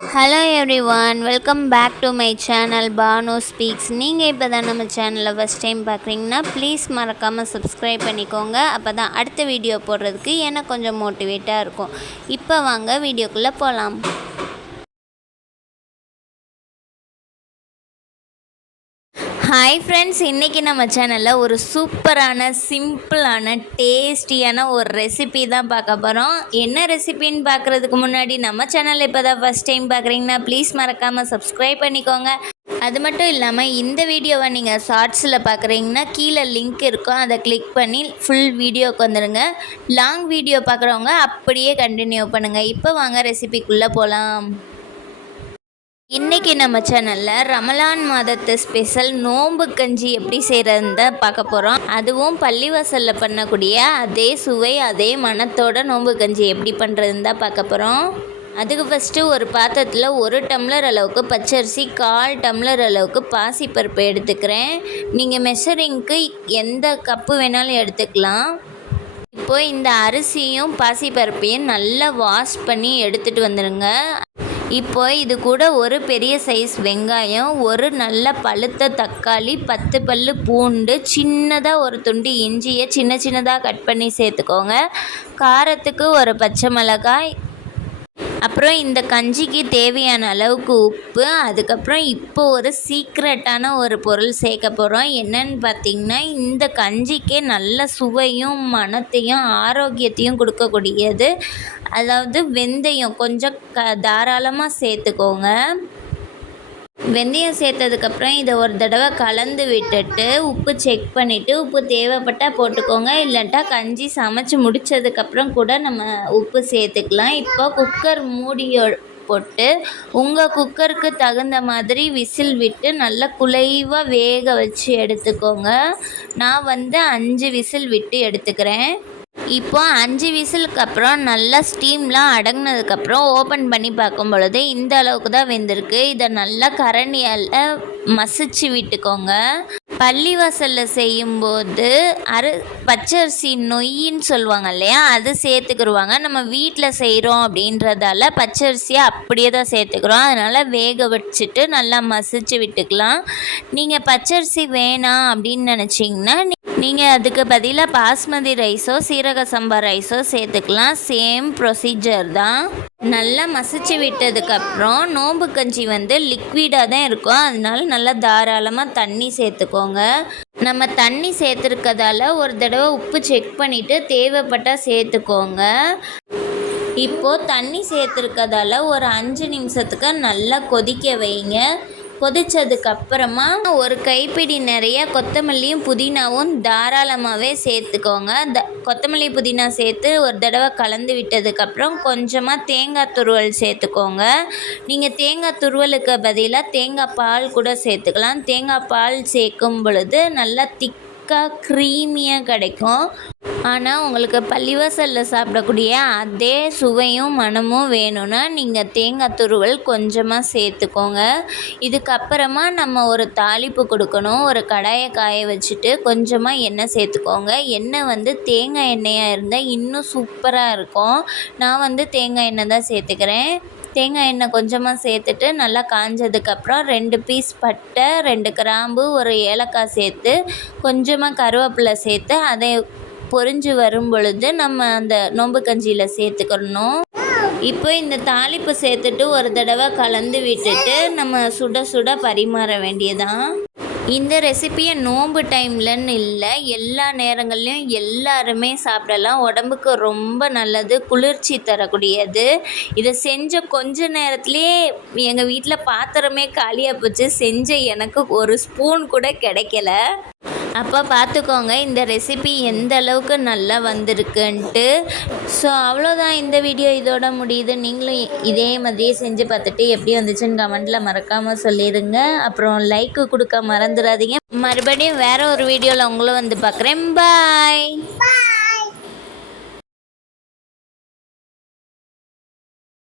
Hello everyone, welcome back to my channel Banu speaks. நீங்கள் இப்போ தான் நம்ம சேனலில் ஃபஸ்ட் டைம் பார்க்குறீங்கன்னா ப்ளீஸ் மறக்காமல் சப்ஸ்கிரைப் பண்ணிக்கோங்க. அப்போ தான் அடுத்த வீடியோ போடுறதுக்கு எனக்கு கொஞ்சம் மோட்டிவேட்டாக இருக்கும். இப்போ வாங்க வீடியோக்குள்ளே போகலாம். ஹாய் ஃப்ரெண்ட்ஸ், இன்றைக்கி நம்ம சேனலில் ஒரு சூப்பரான சிம்பிளான டேஸ்டியான ஒரு ரெசிபி தான் பார்க்க போகிறோம். என்ன ரெசிபின்னு பார்க்குறதுக்கு முன்னாடி நம்ம சேனலில் இப்போ தான் ஃபஸ்ட் டைம் பார்க்குறீங்கன்னா ப்ளீஸ் மறக்காமல் சப்ஸ்கிரைப் பண்ணிக்கோங்க. அது மட்டும் இல்லாமல் இந்த வீடியோவை நீங்கள் ஷார்ட்ஸில் பார்க்குறீங்கன்னா கீழே லிங்க் இருக்கும், அதை கிளிக் பண்ணி ஃபுல் வீடியோக்கு வந்துடுங்க. லாங் வீடியோ பார்க்குறவங்க அப்படியே கண்டினியூ பண்ணுங்கள். இப்போ வாங்க ரெசிபிக்குள்ளே போகலாம். இன்றைக்கி நம்ம சேனலில் ரமலான் மாதத்து ஸ்பெஷல் நோம்பு கஞ்சி எப்படி செய்கிறதுன்னு தான் பார்க்க போகிறோம். அதுவும் பள்ளிவாசலில் பண்ணக்கூடிய அதே சுவை அதே மணத்தோட நோம்பு கஞ்சி எப்படி பண்ணுறதுன்னு தான் பார்க்க போகிறோம். அதுக்கு ஃபஸ்ட்டு ஒரு பாத்திரத்தில் 1 டம்ளர் அளவுக்கு பச்சரிசி, 1/4 டம்ளர் அளவுக்கு பாசிப்பருப்பு எடுத்துக்கிறேன். நீங்கள் மெஷரிங்க்கு எந்த கப்பு வேணாலும் எடுத்துக்கலாம். இப்போது இந்த அரிசியும் பாசிப்பருப்பையும் நல்லா வாஷ் பண்ணி எடுத்துகிட்டு வந்துடுங்க. இப்போ இது கூட ஒரு பெரிய சைஸ் வெங்காயம், ஒரு நல்ல பழுத்த தக்காளி, 10 பல்லு பூண்டு, சின்னதாக ஒரு துண்டு இஞ்சியை சின்ன சின்னதாக கட் பண்ணி சேர்த்துக்கோங்க. காரத்துக்கு ஒரு பச்சை மிளகாய், அப்புறம் இந்த கஞ்சிக்கு தேவையான அளவுக்கு உப்பு. அதுக்கப்புறம் இப்போ ஒரு சீக்ரெட்டான ஒரு பொருள் சேர்க்க போகிறோம். என்னன்னு பார்த்திங்கன்னா, இந்த கஞ்சிக்கே நல்ல சுவையும் மணத்தையும் ஆரோக்கியத்தையும் கொடுக்கக்கூடியது. அதாவது வெந்தயம் கொஞ்சம் தாராளமாக சேர்த்துக்கோங்க. வெந்தயம் சேர்த்ததுக்கப்புறம் இதை ஒரு தடவை கலந்து விட்டுட்டு உப்பு செக் பண்ணிவிட்டு உப்பு தேவைப்பட்டால் போட்டுக்கோங்க. இல்லாட்டா கஞ்சி சமைச்சி முடித்ததுக்கப்புறம் கூட நம்ம உப்பு சேர்த்துக்கலாம். இப்போ குக்கர் மூடியோ போட்டு உங்கள் குக்கருக்கு தகுந்த மாதிரி விசில் விட்டு நல்லா குலைவாக வேக வச்சு எடுத்துக்கோங்க. நான் 5 விசில் விட்டு எடுத்துக்கிறேன். இப்போ 5 விசிலுக்கு அப்புறம் நல்லா ஸ்டீம்லாம் அடங்கினதுக்கப்புறம் ஓப்பன் பண்ணி பார்க்கும் பொழுது இந்த அளவுக்கு தான் வெந்திருக்கு. இதை நல்லா கரண்டியால் மசிச்சு விட்டுக்கோங்க. பள்ளிவாசலில் செய்யும்போது பச்சரிசி நொய்யின்னு சொல்லுவாங்க இல்லையா, அது சேர்த்துக்கிடுவாங்க. நம்ம வீட்டில் செய்கிறோம் அப்படின்றதால பச்சரிசியை அப்படியே தான் சேர்த்துக்கிறோம். அதனால் வேக வச்சுட்டு நல்லா மசிச்சு விட்டுக்கலாம். நீங்கள் பச்சரிசி வேணாம் அப்படின்னு நினச்சிங்கன்னா நீங்கள் அதுக்கு பதிலாக பாஸ்மதி ரைஸோ சீரக சம்பா ரைஸோ சேர்த்துக்கலாம். சேம் ப்ரொசீஜர் தான். நல்லா மசிச்சு விட்டதுக்கப்புறம் நோம்பு கஞ்சி லிக்விடாக தான் இருக்கும். அதனால நல்லா தாராளமாக தண்ணி சேர்த்துக்கோங்க. நம்ம தண்ணி சேர்த்துருக்கதால ஒரு தடவை உப்பு செக் பண்ணிவிட்டு தேவைப்பட்டால் சேர்த்துக்கோங்க. இப்போது தண்ணி சேர்த்துருக்கதால ஒரு 5 நிமிஷத்துக்கு நல்லா கொதிக்க வைங்க. கொதித்ததுக்கப்புறமா ஒரு கைப்பிடி நிறைய கொத்தமல்லியும் புதினாவும் தாராளமாகவே சேர்த்துக்கோங்க. கொத்தமல்லி புதினா சேர்த்து ஒரு தடவை கலந்து விட்டதுக்கப்புறம் கொஞ்சமாக தேங்காய் துருவல் சேர்த்துக்கோங்க. நீங்கள் தேங்காய் துருவலுக்கு பதிலாக தேங்காய் பால் கூட சேர்த்துக்கலாம். தேங்காய் பால் சேர்க்கும் பொழுது நல்லா திக்காக க்ரீமியாக கிடைக்கும். ஆனால் உங்களுக்கு பள்ளிவாசலில் சாப்பிடக்கூடிய அதே சுவையும் மணமும் வேணும்னா நீங்கள் தேங்காய் துருவல் கொஞ்சமாக சேர்த்துக்கோங்க. இதுக்கப்புறமா நம்ம ஒரு தாளிப்பு கொடுக்கணும். ஒரு கடாயை காய வச்சுட்டு கொஞ்சமாக எண்ணெய் சேர்த்துக்கோங்க. எண்ணெய் தேங்காய் எண்ணெயாக இருந்தால் இன்னும் சூப்பராக இருக்கும். நான் தேங்காய் எண்ணெய் தான் சேர்த்துக்கிறேன். தேங்காய் எண்ணெய் கொஞ்சமாக சேர்த்துட்டு நல்லா காஞ்சதுக்கப்புறம் 2 பீஸ் பட்டை, 2 கிராம்பு, ஒரு ஏலக்காய் சேர்த்து கொஞ்சமாக கருவேப்பிலை சேர்த்து அதை பொரிஞ்சு வரும் பொழுது நம்ம அந்த நோம்பு கஞ்சியில் சேர்த்துக்கணும். இப்போ இந்த தாளிப்பு சேர்த்துட்டு ஒரு தடவை கலந்து விட்டுட்டு நம்ம சுட சுட பரிமாற வேண்டியதான். இந்த ரெசிபியை நோன்பு டைம்லன்னு இல்லை, எல்லா நேரங்கள்லையும் எல்லாருமே சாப்பிடலாம். உடம்புக்கு ரொம்ப நல்லது, குளிர்ச்சி தரக்கூடியது. இதை செஞ்ச கொஞ்ச நேரத்துலேயே எங்கள் வீட்டில் பாத்திரமே காலியாக போச்சு. செஞ்ச எனக்கு ஒரு ஸ்பூன் கூட கிடைக்கல. அப்போ பார்த்துக்கோங்க இந்த ரெசிபி எந்த அளவுக்கு நல்லா வந்திருக்குன்ட்டு. ஸோ அவ்வளோதான், இந்த வீடியோ இதோட முடியுது. நீங்களும் இதே மாதிரியே செஞ்சு பார்த்துட்டு எப்படி வந்துச்சுன்னு கமெண்ட்டில் மறக்காமல் சொல்லிடுங்க. அப்புறம் லைக்கு கொடுக்க மறந்துடாதீங்க. மறுபடியும் வேறு ஒரு வீடியோவில் உங்களும் பார்க்குறேன். பாய்.